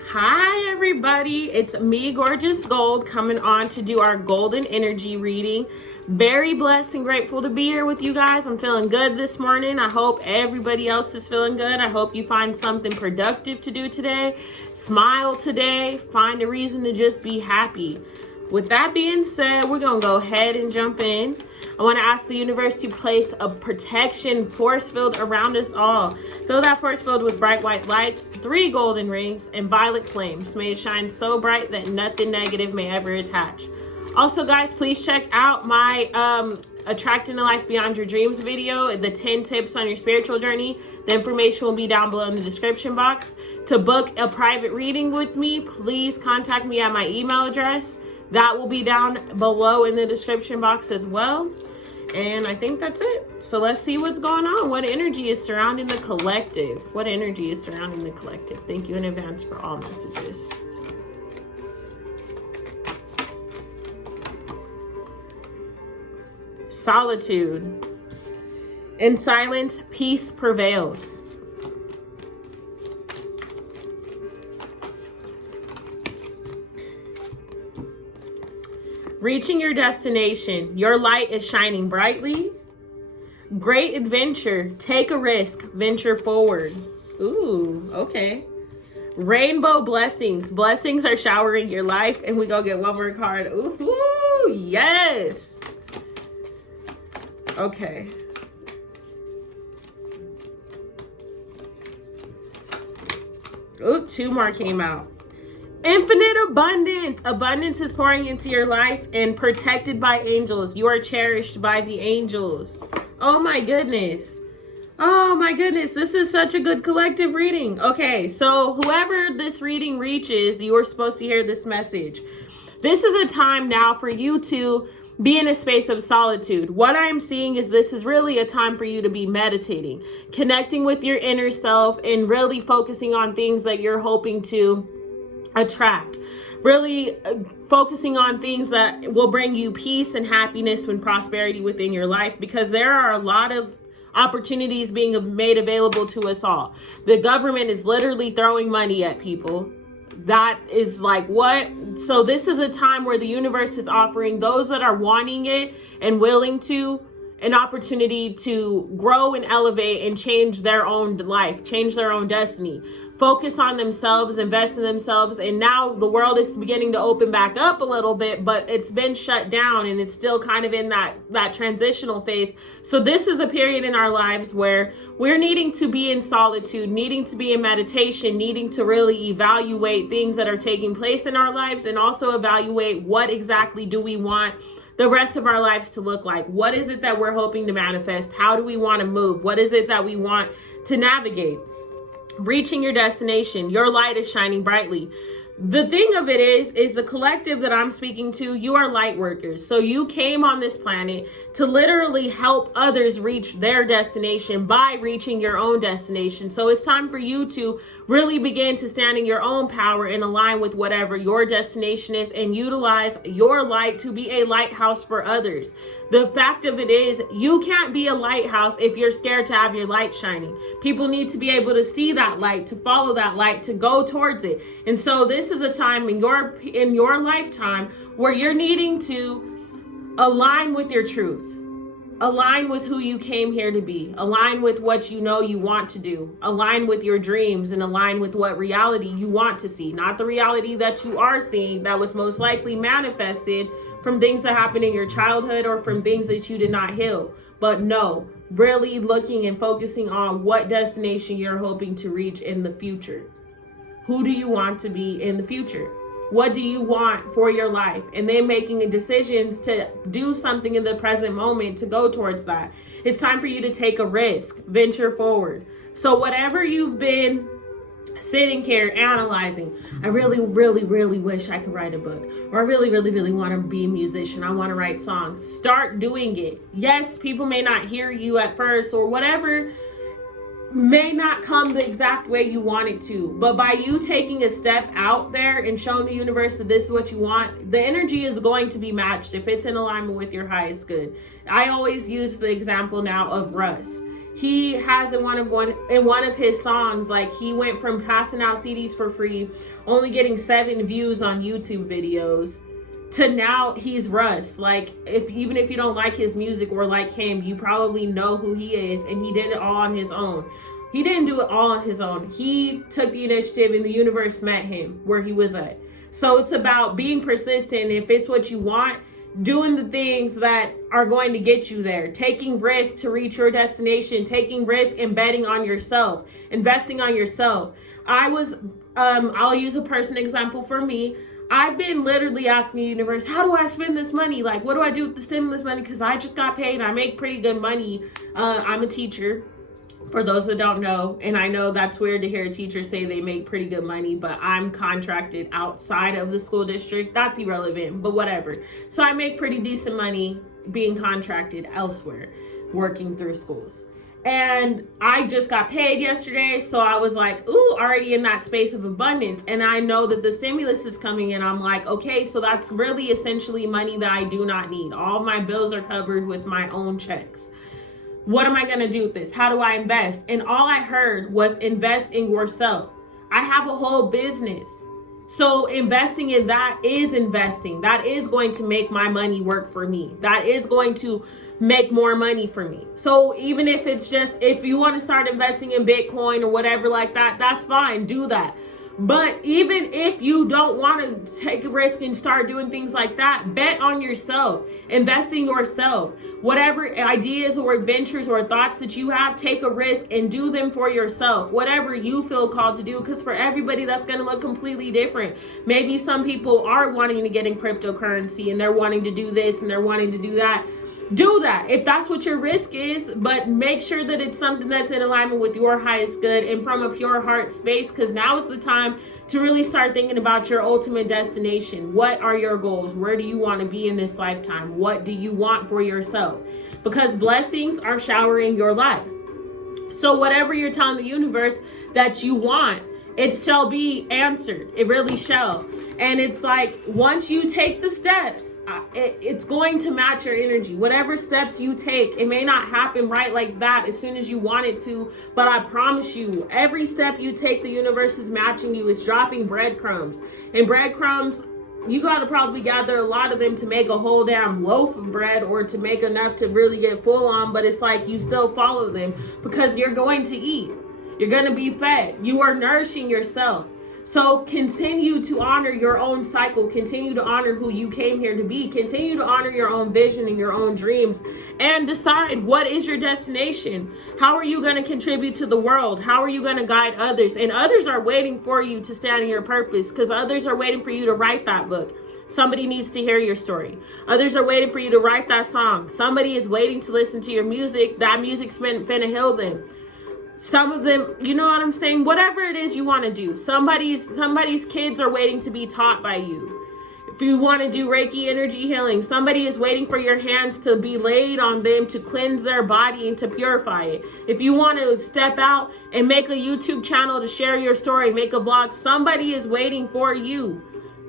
Hi everybody, it's me, Gorgeous Gold, coming on to do our golden energy reading. Very blessed and grateful to be here with you guys. I'm feeling good this morning. I hope everybody else is feeling good. I hope you find something productive to do today. Smile today. Find a reason to just be happy. With that being said, we're going to go ahead and jump in. I want to ask the universe to place a protection force field around us all. Fill that force field with bright white lights, 3 golden rings, and violet flames. May it shine so bright that nothing negative may ever attach. Also, guys, please check out my Attracting a Life Beyond Your Dreams video, the 10 tips on your spiritual journey. The information will be down below in the description box. To book a private reading with me, please contact me at my email address. That will be down below in the description box as well. And I think that's it. So let's see what's going on. What energy is surrounding the collective? What energy is surrounding the collective? Thank you in advance for all messages. Solitude. In silence, peace prevails. Reaching your destination, your light is shining brightly. Great adventure, take a risk, venture forward. Ooh, okay. Rainbow blessings, blessings are showering your life. And we go get one more card. Ooh, yes. Okay. Ooh, 2 more came out. Infinite abundance. Abundance is pouring into your life and protected by angels. You are cherished by the angels. Oh my goodness. Oh my goodness. This is such a good collective reading. Okay, so whoever this reading reaches, you are supposed to hear this message. This is a time now for you to be in a space of solitude. What I'm seeing is this is really a time for you to be meditating, connecting with your inner self, and really focusing on things that you're hoping to attract. Really focusing on things that will bring you peace and happiness and prosperity within your life, because there are a lot of opportunities being made available to us all. The government is literally throwing money at people. That is like, what? So this is a time where the universe is offering those that are wanting it and willing to an opportunity to grow and elevate and change their own life, change their own destiny, focus on themselves, invest in themselves. And now the world is beginning to open back up a little bit, but it's been shut down and it's still kind of in that transitional phase. So this is a period in our lives where we're needing to be in solitude, needing to be in meditation, needing to really evaluate things that are taking place in our lives, and also evaluate what exactly do we want the rest of our lives to look like. What is it that we're hoping to manifest? How do we want to move? What is it that we want to navigate? Reaching your destination, your light is shining brightly. The thing of it is the collective that I'm speaking to, you are light workers. So you came on this planet to literally help others reach their destination by reaching your own destination. So it's time for you to really begin to stand in your own power and align with whatever your destination is, and utilize your light to be a lighthouse for others. The fact of it is, you can't be a lighthouse if you're scared to have your light shining. People need to be able to see that light, to follow that light, to go towards it. And so this is a time in your lifetime where you're needing to align with your truth, align with who you came here to be, align with what you know you want to do, align with your dreams, and align with what reality you want to see, not the reality that you are seeing that was most likely manifested from things that happened in your childhood or from things that you did not heal. But no, really looking and focusing on what destination you're hoping to reach in the future. Who do you want to be in the future? What do you want for your life? And then making decisions to do something in the present moment to go towards that. It's time for you to take a risk, venture forward. So whatever you've been sitting here analyzing, I really, really, really wish I could write a book, or I really, really, really want to be a musician. I want to write songs. Start doing it. Yes, people may not hear you at first, or whatever may not come the exact way you want it to, but by you taking a step out there and showing the universe that this is what you want, the energy is going to be matched if it's in alignment with your highest good. I always use the example now of Russ. He has in one of his songs, like, he went from passing out CDs for free, only getting 7 views on YouTube videos, to now he's Russ. Like, even if you don't like his music or like him, you probably know who he is, and he did it all on his own. He didn't do it all on his own. He took the initiative, and the universe met him where he was at. So it's about being persistent. If it's what you want, doing the things that are going to get you there, taking risks to reach your destination, taking risks and betting on yourself, investing on yourself. I'll use a person example for me. I've been literally asking the universe, how do I spend this money? Like, what do I do with the stimulus money? Because I just got paid. I make pretty good money. I'm a teacher, for those that don't know. And I know that's weird to hear a teacher say they make pretty good money, but I'm contracted outside of the school district. That's irrelevant, but whatever. So I make pretty decent money being contracted elsewhere, working through schools. And I just got paid yesterday, so I was like, ooh, already in that space of abundance. And I know that the stimulus is coming in. I'm like, okay, so that's really essentially money that I do not need. All of my bills are covered with my own checks. What am I going to do with this? How do I invest? And all I heard was invest in yourself. I have a whole business. So investing in that is investing. That is going to make my money work for me. That is going to make more money for me. So even if it's just, if you want to start investing in Bitcoin or whatever like that, that's fine. Do that. But even if you don't want to take a risk and start doing things like that, bet on yourself, invest in yourself. Whatever ideas or adventures or thoughts that you have, take a risk and do them for yourself. Whatever you feel called to do, because for everybody that's going to look completely different. Maybe some people are wanting to get in cryptocurrency and they're wanting to do this and they're wanting to do that. Do that if that's what your risk is, but make sure that it's something that's in alignment with your highest good and from a pure heart space, because now is the time to really start thinking about your ultimate destination. What are your goals? Where do you want to be in this lifetime? What do you want for yourself? Because blessings are showering your life. So whatever you're telling the universe that you want, it shall be answered. It really shall. And it's like, once you take the steps, it's going to match your energy. Whatever steps you take, it may not happen right like that as soon as you want it to, but I promise you, every step you take, the universe is matching you. It's dropping breadcrumbs. And breadcrumbs, you got to probably gather a lot of them to make a whole damn loaf of bread or to make enough to really get full on. But it's like you still follow them because you're going to eat. You're going to be fed. You are nourishing yourself. So continue to honor your own cycle. Continue to honor who you came here to be. Continue to honor your own vision and your own dreams. And decide, what is your destination? How are you going to contribute to the world? How are you going to guide others? And others are waiting for you to stand in your purpose, because others are waiting for you to write that book. Somebody needs to hear your story. Others are waiting for you to write that song. Somebody is waiting to listen to your music. That music's finna heal them. Some of them, you know what I'm saying? Whatever it is you want to do. Somebody's kids are waiting to be taught by you. If you want to do Reiki energy healing, somebody is waiting for your hands to be laid on them to cleanse their body and to purify it. If you want to step out and make a YouTube channel to share your story, make a vlog, somebody is waiting for you.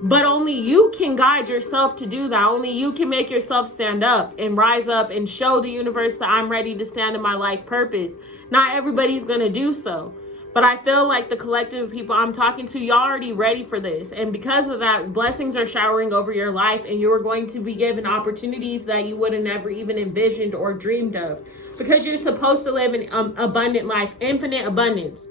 But only you can guide yourself to do that. Only you can make yourself stand up and rise up and show the universe that I'm ready to stand in my life purpose. Not everybody's going to do so. But I feel like the collective of people I'm talking to, y'all already ready for this. And because of that, blessings are showering over your life, and you are going to be given opportunities that you would have never even envisioned or dreamed of. Because you're supposed to live an abundant life, infinite abundance.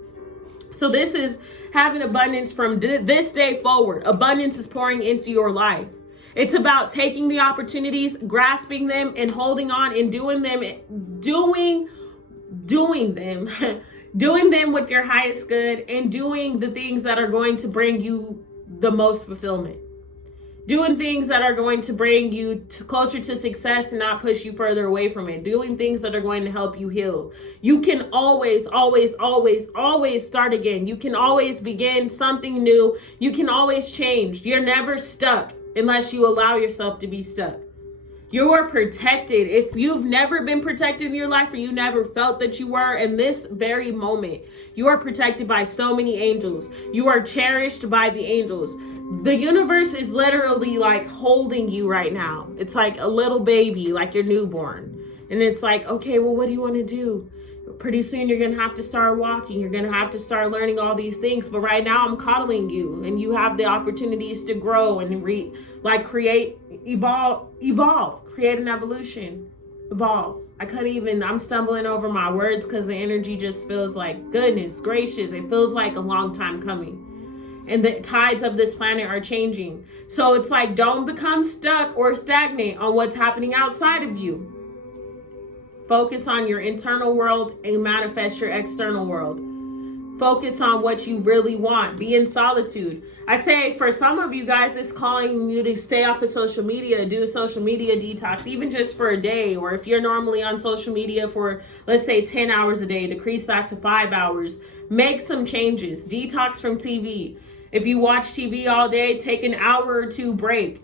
So this is having abundance from this day forward. Abundance is pouring into your life. It's about taking the opportunities, grasping them, and holding on and doing them doing them with your highest good, and doing the things that are going to bring you the most fulfillment. Doing things that are going to bring you closer to success and not push you further away from it. Doing things that are going to help you heal. You can always start again. You can always begin something new. You can always change. You're never stuck unless you allow yourself to be stuck. You are protected. If you've never been protected in your life, or you never felt that you were, in this very moment, you are protected by so many angels. You are cherished by the angels. The universe is literally like holding you right now. It's like a little baby, like your newborn. And it's like, okay, well, what do you want to do? Pretty soon you're going to have to start walking. You're going to have to start learning all these things. But right now I'm coddling you, and you have the opportunities to grow and create, evolve, create an evolution, evolve. I'm stumbling over my words because the energy just feels like, goodness gracious, it feels like a long time coming. And the tides of this planet are changing. So it's like, don't become stuck or stagnant on what's happening outside of you. Focus on your internal world and manifest your external world. Focus on what you really want. Be in solitude. I say for some of you guys, it's calling you to stay off of social media, do a social media detox, even just for a day. Or if you're normally on social media for, let's say, 10 hours a day, decrease that to 5 hours. Make some changes. Detox from TV. If you watch TV all day, take an hour or two break.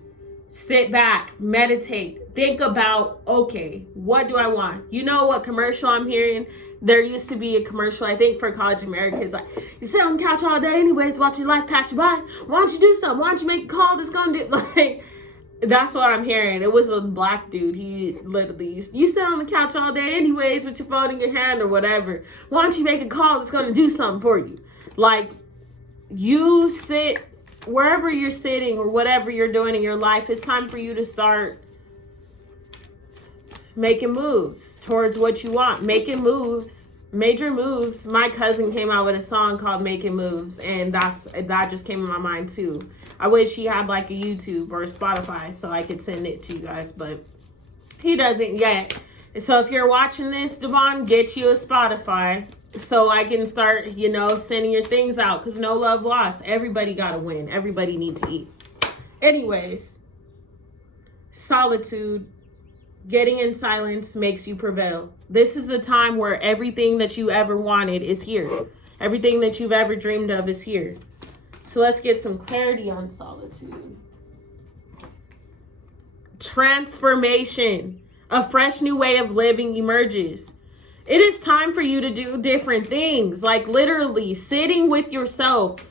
Sit back, meditate, think about, okay, what do I want? You know what commercial I'm hearing? There used to be a commercial, I think, for college Americans, like, you sit on the couch all day anyways, watching life pass you by. Why don't you do something? Why don't you make a call that's gonna do, like, that's what I'm hearing. It was a black dude. He literally used, you sit on the couch all day anyways with your phone in your hand or whatever. Why don't you make a call that's gonna do something for you? Like, you sit wherever you're sitting or whatever you're doing in your life, it's time for you to start making moves towards what you want. Making moves, major moves. My cousin came out with a song called Making Moves, and that just came in my mind too. I wish he had like a YouTube or a Spotify so I could send it to you guys, but he doesn't yet. So if you're watching this, Devon, get you a Spotify so I can start, sending your things out, because no love lost. Everybody got to win. Everybody need to eat. Anyways, solitude, getting in silence makes you prevail. This is the time where everything that you ever wanted is here. Everything that you've ever dreamed of is here. So let's get some clarity on solitude. Transformation. A fresh new way of living emerges. It is time for you to do different things, like literally sitting with yourself,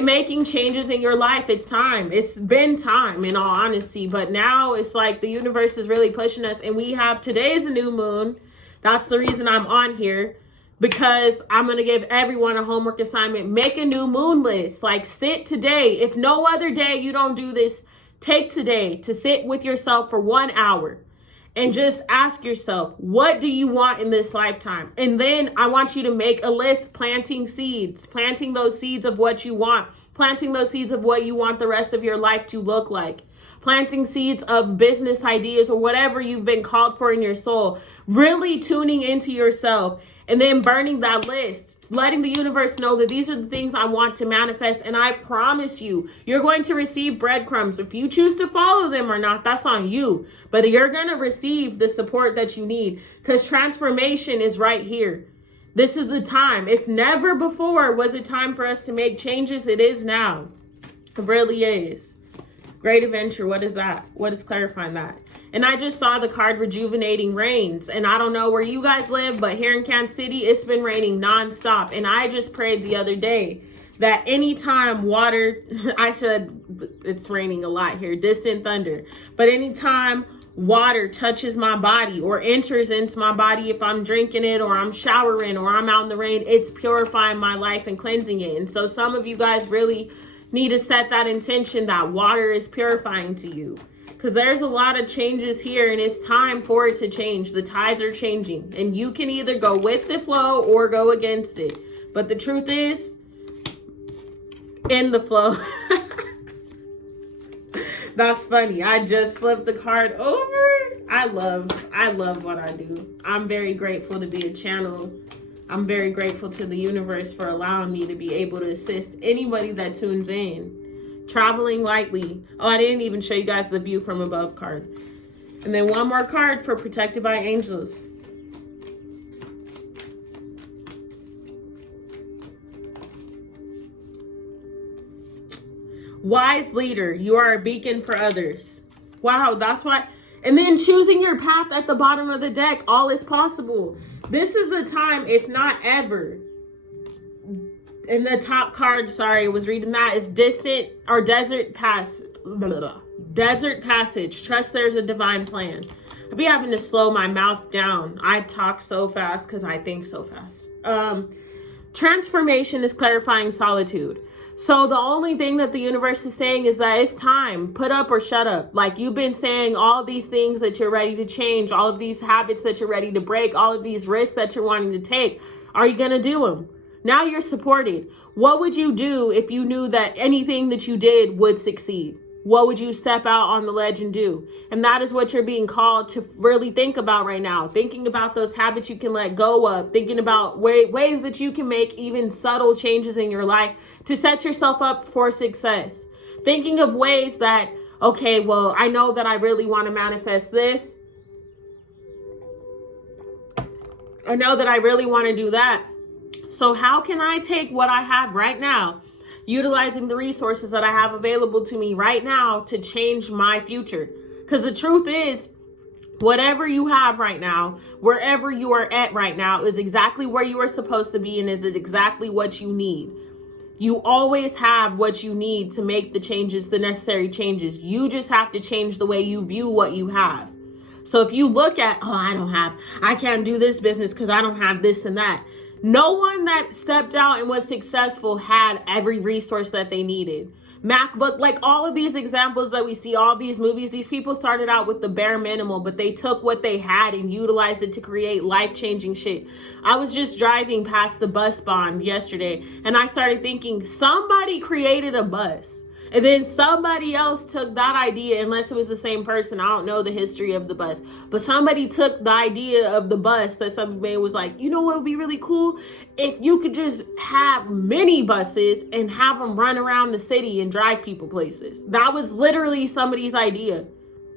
making changes in your life. It's time. It's been time, in all honesty, but now it's like the universe is really pushing us, and today's a new moon. That's the reason I'm on here, because I'm going to give everyone a homework assignment. Make a new moon list. Like, sit today. If no other day you don't do this, take today to sit with yourself for 1 hour. And just ask yourself, what do you want in this lifetime? And then I want you to make a list, planting seeds, planting those seeds of what you want, planting those seeds of what you want the rest of your life to look like, planting seeds of business ideas or whatever you've been called for in your soul, really tuning into yourself, and then burning that list, letting the universe know that these are the things I want to manifest. And I promise you, you're going to receive breadcrumbs. If you choose to follow them or not, that's on you. But you're going to receive the support that you need, because transformation is right here. This is the time. If never before was it time for us to make changes, it is now. It really is. Great adventure. What is that? What is clarifying that? And I just saw the card Rejuvenating Rains. And I don't know where you guys live, but here in Kansas City, it's been raining nonstop. And I just prayed the other day that anytime water, it's raining a lot here, distant thunder. But anytime water touches my body or enters into my body, if I'm drinking it or I'm showering or I'm out in the rain, it's purifying my life and cleansing it. And so some of you guys really need to set that intention that water is purifying to you. Because there's a lot of changes here, and it's time for it to change. The tides are changing, and you can either go with the flow or go against it. But the truth is, in the flow. That's funny. I just flipped the card over. I love what I do. I'm very grateful to be a channel. I'm very grateful to the universe for allowing me to be able to assist anybody that tunes in. Traveling lightly. Oh, I didn't even show you guys the view from above card. And then one more card for Protected by Angels. Wise leader. You are a beacon for others. Wow, that's why. And then choosing your path at the bottom of the deck. All is possible. This is the time, if not ever. In the top card, sorry, I was reading that, is distant or desert passage. Trust there's a divine plan. I be having to slow my mouth down. I talk so fast because I think so fast. Transformation is clarifying solitude. So the only thing that the universe is saying is that it's time. Put up or shut up. Like, you've been saying all these things that you're ready to change, all of these habits that you're ready to break, all of these risks that you're wanting to take. Are you going to do them? Now you're supported. What would you do if you knew that anything that you did would succeed? What would you step out on the ledge and do? And that is what you're being called to really think about right now. Thinking about those habits you can let go of. Thinking about ways that you can make even subtle changes in your life to set yourself up for success. Thinking of ways that, okay, well, I know that I really want to manifest this. I know that I really want to do that. So how can I take what I have right now, utilizing the resources that I have available to me right now to change my future? Because the truth is, whatever you have right now, wherever you are at right now, is exactly where you are supposed to be, and is it exactly what you need. You always have what you need to make the changes, the necessary changes. You just have to change the way you view what you have. So if you look at, I can't do this business because I don't have this and that. No one that stepped out and was successful had every resource that they needed. MacBook, like all of these examples that we see, all these movies, these people started out with the bare minimum, but they took what they had and utilized it to create life-changing shit. I was just driving past the bus bond yesterday, and I started thinking, somebody created a bus. And then somebody else took that idea, unless it was the same person. I don't know the history of the bus. But somebody took the idea of the bus that somebody was like, you know what would be really cool? If you could just have mini buses and have them run around the city and drive people places. That was literally somebody's idea.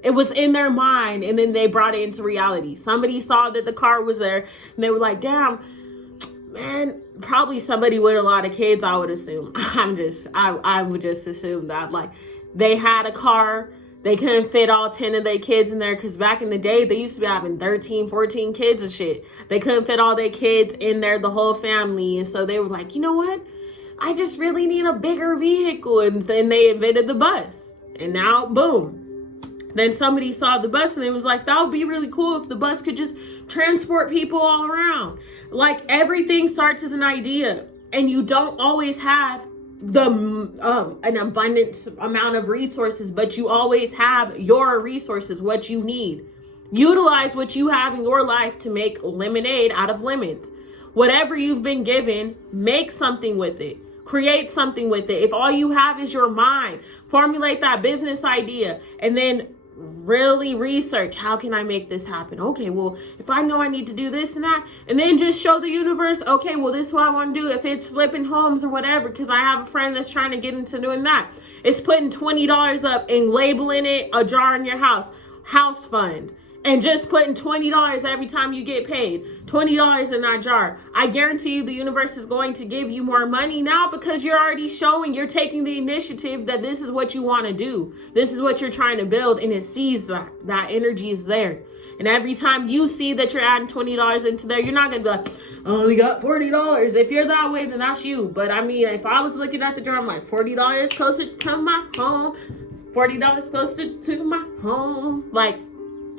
It was in their mind, and then they brought it into reality. Somebody saw that the car was there, and they were like, damn, man, probably somebody with a lot of kids, I would assume. I would just assume that, like, they had a car, they couldn't fit all 10 of their kids in there, because back in the day, they used to be having 13, 14 kids and shit. They couldn't fit all their kids in there, the whole family, and so they were like, you know what? I just really need a bigger vehicle, and then they invented the bus, and now, boom. Then somebody saw the bus and it was like, that would be really cool if the bus could just transport people all around. Like, everything starts as an idea, and you don't always have an abundant amount of resources, but you always have your resources, what you need. Utilize what you have in your life to make lemonade out of lemons. Whatever you've been given, make something with it. Create something with it. If all you have is your mind, formulate that business idea, and then really research, how can I make this happen? Okay, well, if I know I need to do this and that, and then just show the universe, okay, well, this is what I want to do. If it's flipping homes or whatever, because I have a friend that's trying to get into doing that. It's putting $20 up and labeling it a jar in your house fund. And just putting $20 every time you get paid. $20 in that jar. I guarantee you the universe is going to give you more money now, because you're already showing, you're taking the initiative that this is what you want to do. This is what you're trying to build, and it sees that energy is there. And every time you see that you're adding $20 into there, you're not going to be like, I only got $40. If you're that way, then that's you. But I mean, if I was looking at the jar, I'm like, $40 closer to my home. $40 closer to my home. Like,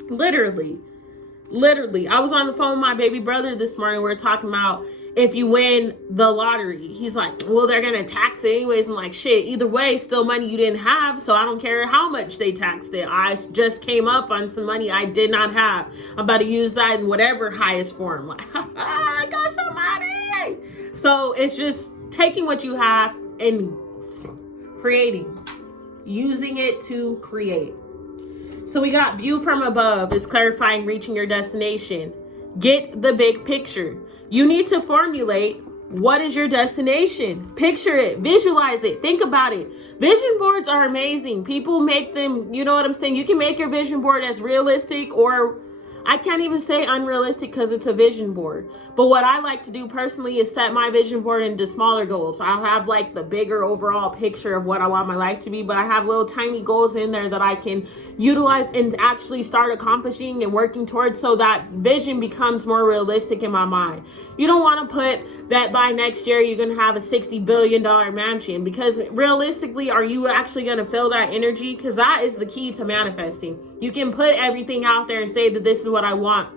Literally, I was on the phone with my baby brother this morning. We were talking about if you win the lottery. He's like, well, they're going to tax it anyways. I'm like, shit, either way, still money you didn't have. So I don't care how much they taxed it. I just came up on some money I did not have. I'm about to use that in whatever highest form. Like, I got some money. So it's just taking what you have and creating, using it to create. So we got view from above is clarifying reaching your destination. Get the big picture. You need to formulate what is your destination. Picture it, visualize it, think about it. Vision boards are amazing. People make them, you know what I'm saying? You can make your vision board as realistic, or I can't even say unrealistic because it's a vision board. But what I like to do personally is set my vision board into smaller goals. So I'll have like the bigger overall picture of what I want my life to be, but I have little tiny goals in there that I can utilize and actually start accomplishing and working towards, so that vision becomes more realistic in my mind. You don't want to put that by next year you're going to have a $60 billion mansion, because realistically, are you actually going to feel that energy? Because that is the key to manifesting. You can put everything out there and say that this is what I want.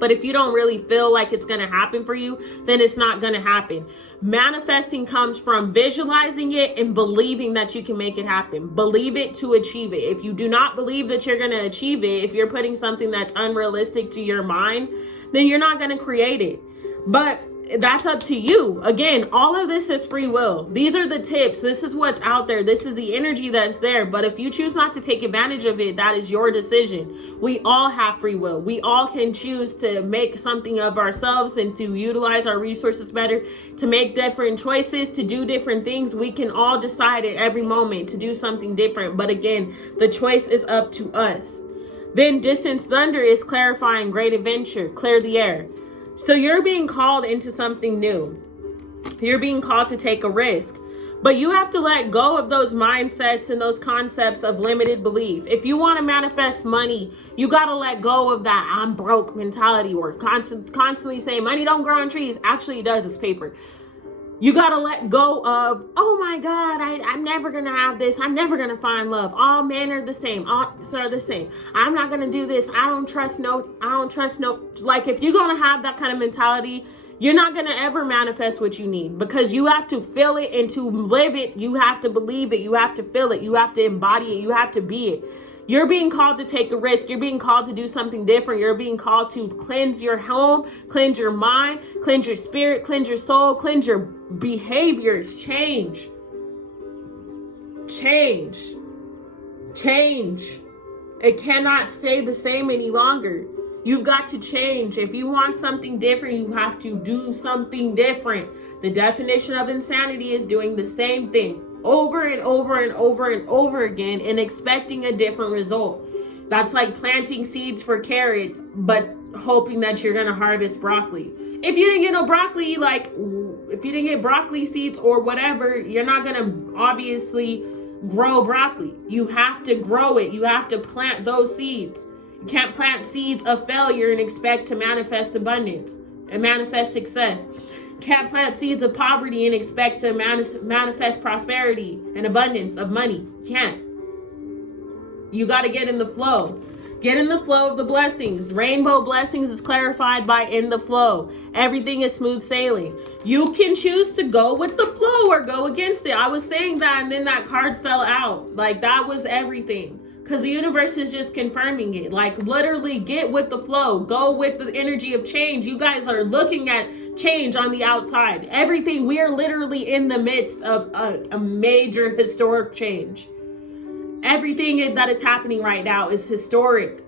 But if you don't really feel like it's going to happen for you, then it's not going to happen. Manifesting comes from visualizing it and believing that you can make it happen. Believe it to achieve it. If you do not believe that you're going to achieve it, if you're putting something that's unrealistic to your mind, then you're not going to create it. But that's up to you. Again, all of this is free will. These are the tips. This is what's out there. This is the energy that's there. But if you choose not to take advantage of it, that is your decision. We all have free will. We all can choose to make something of ourselves and to utilize our resources better, to make different choices, to do different things. We can all decide at every moment to do something different. But again, the choice is up to us. Then distance thunder is clarifying great adventure. Clear the air. So you're being called into something new. You're being called to take a risk. But you have to let go of those mindsets and those concepts of limited belief. If you want to manifest money, you got to let go of that I'm broke mentality or constantly saying money don't grow on trees. Actually, it does. It's paper. You got to let go of, oh my God, I'm never going to have this. I'm never going to find love. All men are the same. All are the same. I'm not going to do this. I don't trust no. Like if you're going to have that kind of mentality, you're not going to ever manifest what you need, because you have to feel it, and to live it, you have to believe it. You have to feel it. You have to embody it. You have to be it. You're being called to take a risk. You're being called to do something different. You're being called to cleanse your home, cleanse your mind, cleanse your spirit, cleanse your soul, cleanse your behaviors. Change. It cannot stay the same any longer. You've got to change. If you want something different, you have to do something different. The definition of insanity is doing the same thing over and over and over and over again and expecting a different result. That's like planting seeds for carrots, but hoping that you're going to harvest broccoli. If you didn't get no broccoli, if you didn't get broccoli seeds or whatever, you're not going to obviously grow broccoli. You have to grow it. You have to plant those seeds. You can't plant seeds of failure and expect to manifest abundance and manifest success. Can't plant seeds of poverty and expect to manifest prosperity and abundance of money. Can't. You got to get in the flow. Get in the flow of the blessings. Rainbow blessings is clarified by in the flow. Everything is smooth sailing. You can choose to go with the flow or go against it. I was saying that, and then that card fell out. Like, that was everything. Because the universe is just confirming it. Like, literally get with the flow. Go with the energy of change. You guys are looking at change on the outside. Everything, we are literally in the midst of a major historic change. Everything that is happening right now is historic.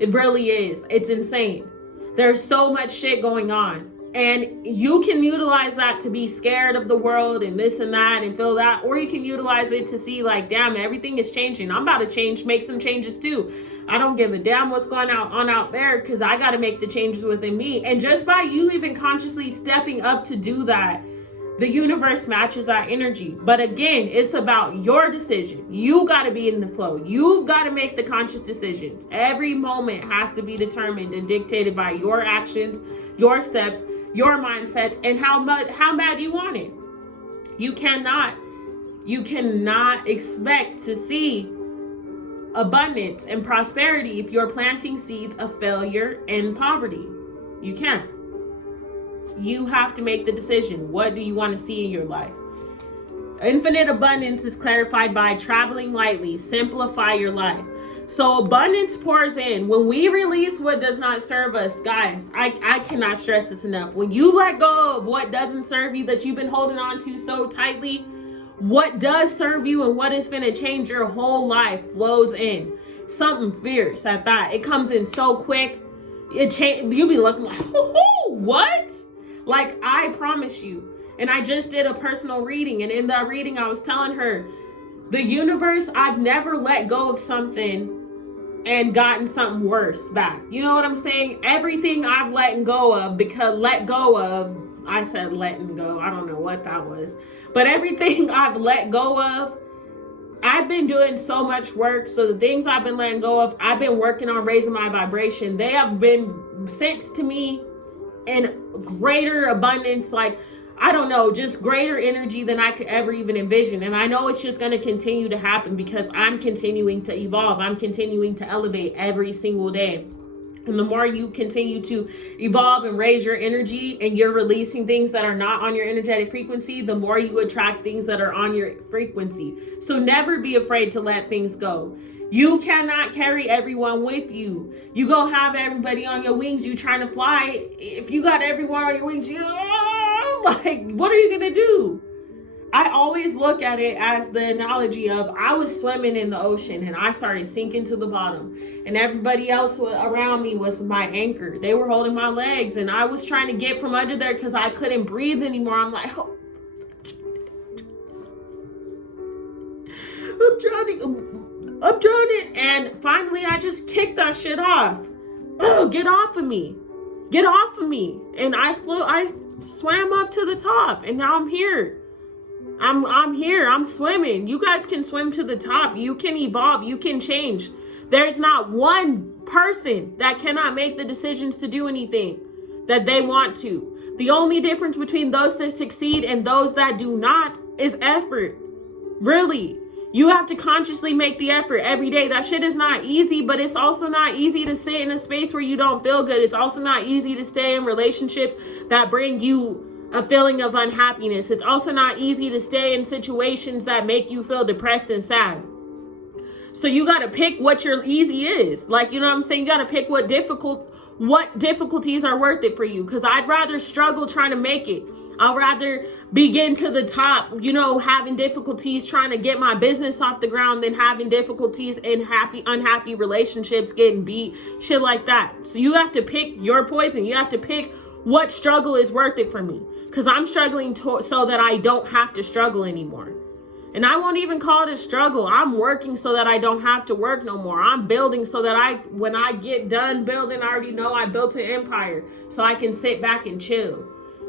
It really is. It's insane. There's so much shit going on. And you can utilize that to be scared of the world and this and that and feel that. Or you can utilize it to see like, damn, everything is changing. I'm about to change, make some changes too. I don't give a damn what's going on out there, because I got to make the changes within me. And just by you even consciously stepping up to do that, the universe matches that energy. But again, it's about your decision. You got to be in the flow. You've got to make the conscious decisions. Every moment has to be determined and dictated by your actions, your steps, your mindsets, and how bad you want it. You cannot expect to see abundance and prosperity if you're planting seeds of failure and poverty. You can't. You have to make the decision. What do you want to see in your life? Infinite abundance is clarified by traveling lightly. Simplify your life. So abundance pours in. When we release what does not serve us, guys, I cannot stress this enough. When you let go of what doesn't serve you, that you've been holding on to so tightly, what does serve you and what is finna change your whole life flows in. Something fierce at that. It comes in so quick. You'll be looking like, what? Like, I promise you. And I just did a personal reading. And in that reading, I was telling her, the universe, I've never let go of something and gotten something worse back. You know what I'm saying? Everything I've letting go of, I said letting go. I don't know what that was. But everything I've let go of, I've been doing so much work. So the things I've been letting go of, I've been working on raising my vibration. They have been sent to me in greater abundance. Like, I don't know, just greater energy than I could ever even envision. And I know it's just going to continue to happen because I'm continuing to evolve. I'm continuing to elevate every single day. And the more you continue to evolve and raise your energy and you're releasing things that are not on your energetic frequency, the more you attract things that are on your frequency. So never be afraid to let things go. You cannot carry everyone with you. You go have everybody on your wings. You trying to fly. If you got everyone on your wings, like, what are you going to do? I always look at it as the analogy of I was swimming in the ocean and I started sinking to the bottom. And everybody else around me was my anchor. They were holding my legs and I was trying to get from under there because I couldn't breathe anymore. I'm like, oh, I'm drowning. And finally, I just kicked that shit off. Oh, get off of me. Get off of me. And I swam up to the top and now I'm here. I'm here. I'm swimming. You guys can swim to the top. You can evolve. You can change. There's not one person that cannot make the decisions to do anything that they want to. The only difference between those that succeed and those that do not is effort. Really. You have to consciously make the effort every day. That shit is not easy, but it's also not easy to sit in a space where you don't feel good. It's also not easy to stay in relationships that bring you a feeling of unhappiness. It's also not easy to stay in situations that make you feel depressed and sad. So you got to pick what your easy is. Like, you know what I'm saying? You got to pick what difficulties are worth it for you. Because I'd rather struggle trying to make it. I'll rather begin to the top, having difficulties trying to get my business off the ground than having difficulties in unhappy relationships, getting beat, shit like that. So you have to pick your poison. You have to pick what struggle is worth it for me. Because I'm struggling so that I don't have to struggle anymore. And I won't even call it a struggle. I'm working so that I don't have to work no more. I'm building so that when I get done building, I already know I built an empire so I can sit back and chill.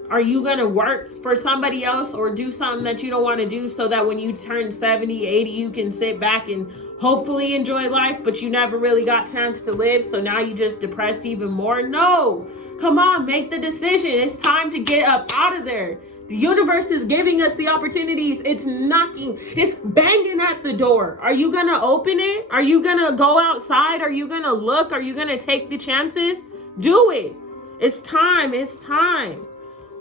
Are you going to work for somebody else or do something that you don't want to do so that when you turn 70, 80, you can sit back and hopefully enjoy life, but you never really got chance to live, so now you just depressed even more? No. Come on, make the decision. It's time to get up out of there. The universe is giving us the opportunities. It's knocking. It's banging at the door. Are you going to open it? Are you going to go outside? Are you going to look? Are you going to take the chances? Do it. It's time. It's time.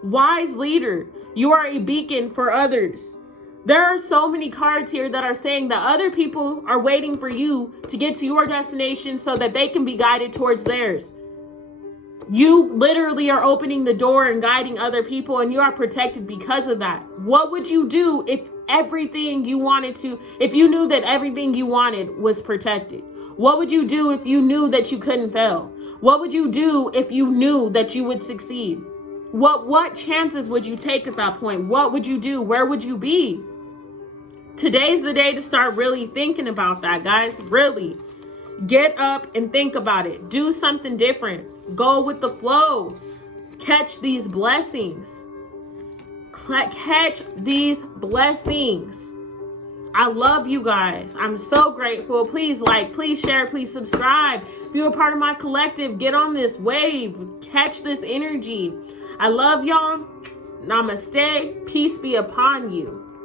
Wise leader, you are a beacon for others. There are so many cards here that are saying that other people are waiting for you to get to your destination so that they can be guided towards theirs. You literally are opening the door and guiding other people, and you are protected because of that. What would you do if if you knew that everything you wanted was protected? What would you do if you knew that you couldn't fail? What would you do if you knew that you would succeed? What chances would you take at that point? What would you do? Where would you be? Today's the day to start really thinking about that, guys. Really. Get up and think about it. Do something different. Go with the flow. Catch these blessings. Catch these blessings. I love you guys. I'm so grateful. Please like, please share, please subscribe. If you're a part of my collective, get on this wave. Catch this energy. I love y'all. Namaste. Peace be upon you.